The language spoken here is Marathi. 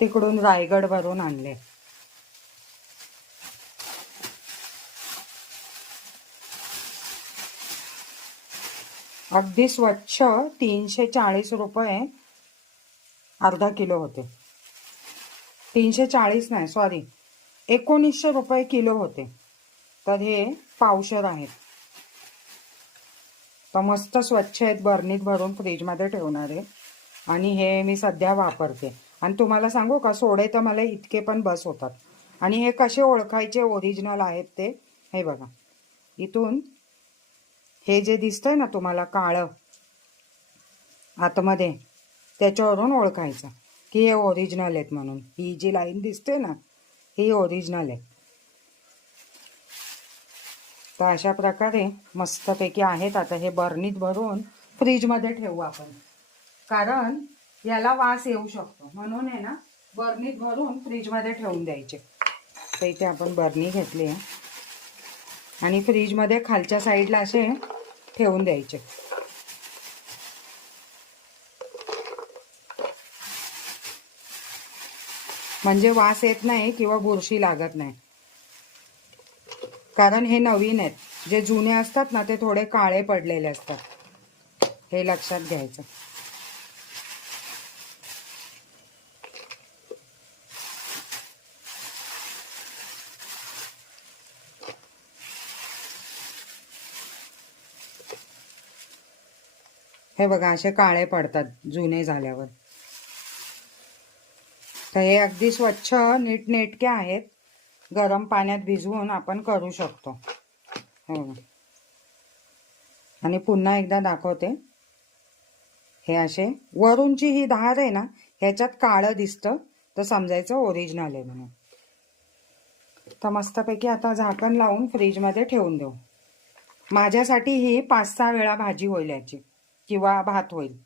तिकडून रायगड भरून आणले. अगदी स्वच्छ तीनशे चाळीस रुपये अर्धा किलो होते. तीनशे चाळीस नाही सॉरी एकोणीसशे रुपये किलो होते. तर हे पावशर आहेत. तर मस्त स्वच्छ आहेत बर्नीत भरून फ्रीजमध्ये ठेवणार. आहे आणि हे मी सध्या वापरते. आणि तुम्हाला सांगू का सोडे तर मला इतके पण बस होतात. आणि हे कसे ओळखायचे ओरिजिनल आहेत ते हे बघा. इथून हे जे दिसतंय ना तुम्हाला काळं आतमध्ये त्याच्यावरून ओळखायचं की हे ओरिजिनल आहेत म्हणून. ही जी लाईन दिसते ना ही ओरिजिनल आहे. तर अशा प्रकारे मस्तपैकी आहेत. आता हे बर्नीत भरून फ्रीजमध्ये ठेवू आपण. कारण याला वास येऊ शकतो. म्हणून आहे ना बर्नीत भरून फ्रीजमध्ये ठेवून द्यायचे. तर इथे आपण बर्नी घेतली आहे. आणि फ्रीजमध्ये खालच्या साईडला असे ठेवून द्यायचे. म्हणजे वास येत नाही किंवा बुरशी लागत नाही. कारण हे नवीन आहेत. जे जुने असतात ना ते थोडे काळे पडलेले असतात. हे लक्षात घ्यायचं. हे बघा असे काळे पडतात जुने झाल्यावर. तर हे अगदी स्वच्छ नीटनेटके आहेत. गरम पाण्यात भिजवून आपण करू शकतो. हे बघा. आणि पुन्हा एकदा दाखवते. हे असे वरूनची ही धार आहे ना ह्याच्यात काळं दिसतं तर समजायचं ओरिजिनल आहे म्हणून. तर मस्तपैकी आता झाकण लावून फ्रीजमध्ये ठेवून देऊ. माझ्यासाठी ही पाच सहा वेळा भाजी होईल याची. किंवा भात होईल.